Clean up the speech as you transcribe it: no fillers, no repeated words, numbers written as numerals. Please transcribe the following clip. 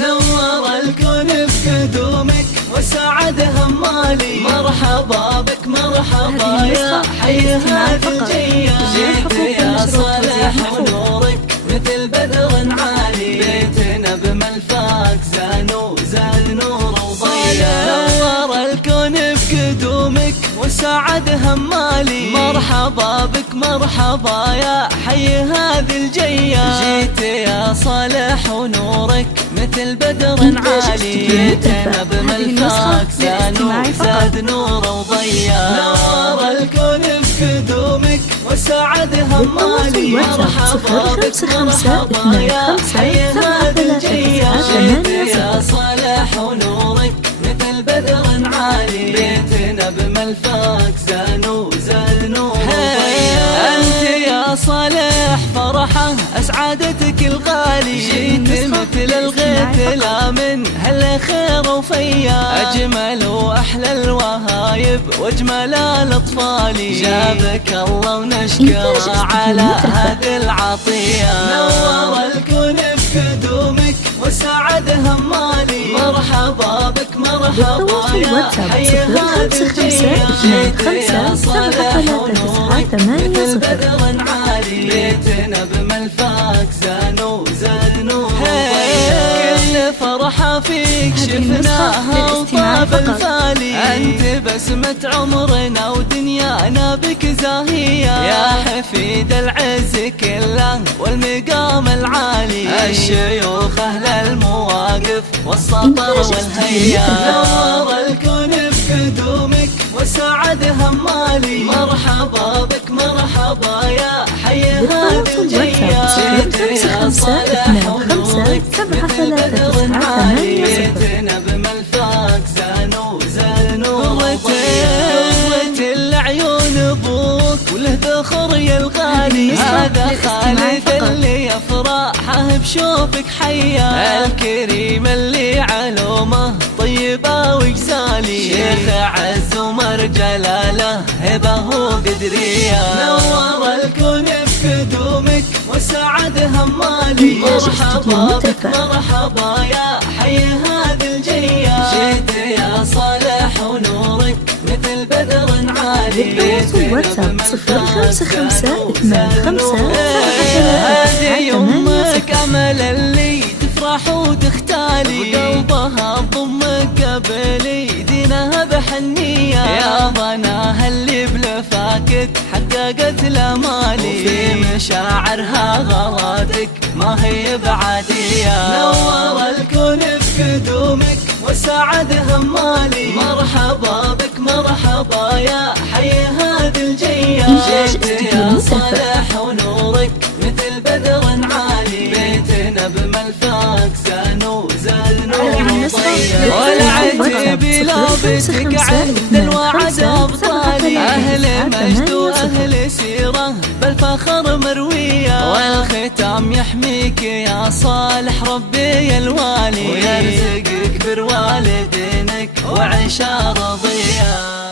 نور الكون بقدومك وسعد همالي. مرحبا بك مرحبا يا حي هذه الجيال. جيت يا صالح ونورك مثل بدر عالي. بيتنا بملفاك زاد نور وضياء. نور الكون بقدومك وسعد همالي. مرحبا بك مرحبا يا حي هذه الجيال. جيت يا صالح ونورك مثل بدر عالي. بيتنا بملفاك زاد نور وضياء. نور الكون بقدومك وسعد همالي. مرحبا بك مرحبا يا حي هذه الجيال. جيت يا صالح ونورك مثل بدر عالي. بيتنا بملفاك زاد نور وضياء. انت يا صالح فرحه اسعدتك الغالي. جيت مثل الغيث لا من هالخير وفيا. اجمل واحلى الوهايب واجمل الاطفال. جابك الله ونشكره على هذه العطيه. نور الكون بقدومك وسعد همالي. مرحبا بك مرحبا يا حي هذه الجيال. جيت يا صالح ونورك مثل بدر عالي. بيتنا بملفاك زاد نور وضياء. كل فرحة فيك شفناها وطاب الفالي. انت بسمة عمرنا ودنيانا بك زاهية. يا حفيد العز كله والمقام العالي. الشيوخ اهل المواقف والسطر والهيا. نور الكون بقدومك وسعد همالي. مرحبا بك مرحبا يا حي هذه الجيال. جيت يا صالح ونورك مثل بدر عالي. بيتنا بملفاك زاد نور وضياء. العيون ابوك وله ذخر يا الغالي. هذا خالد اللي يفرحه بشوفك حيا. الكريم اللي علومه طيبه وجسالي. شيخ عز ومر جلاله هبه وقدريه. نور الكون بقدومك وسعد همالي. مرحبا بك مرحبا يا حي هذه الجيال. جيت يا صالح ونورك مثل بدر عالي. واتساب 055255 هذه يمك امل اللي تفرح وتختالي. قلبها تضمك قبلي دينها بحنية. يا ضناها اللي بلفاكك حققت الامالي. وفي مشاعرها غلاتك ما هي بعادية. نور الكون بقدومك وسعد همالي. مرحبا بك مرحبا يا حي هذه الجيال. جيت يا صالح ونورك مثل بدر عالي. بيتنا بملفاك زاد نور وضياء. والعجيب لابسك عند الوعد ابطالي. اهل مجد واهل سيره بالفخر مرويه. والختام يحميك يا صالح ربي الوالي. ويرزقك بر والدينك وعيشه رضيه.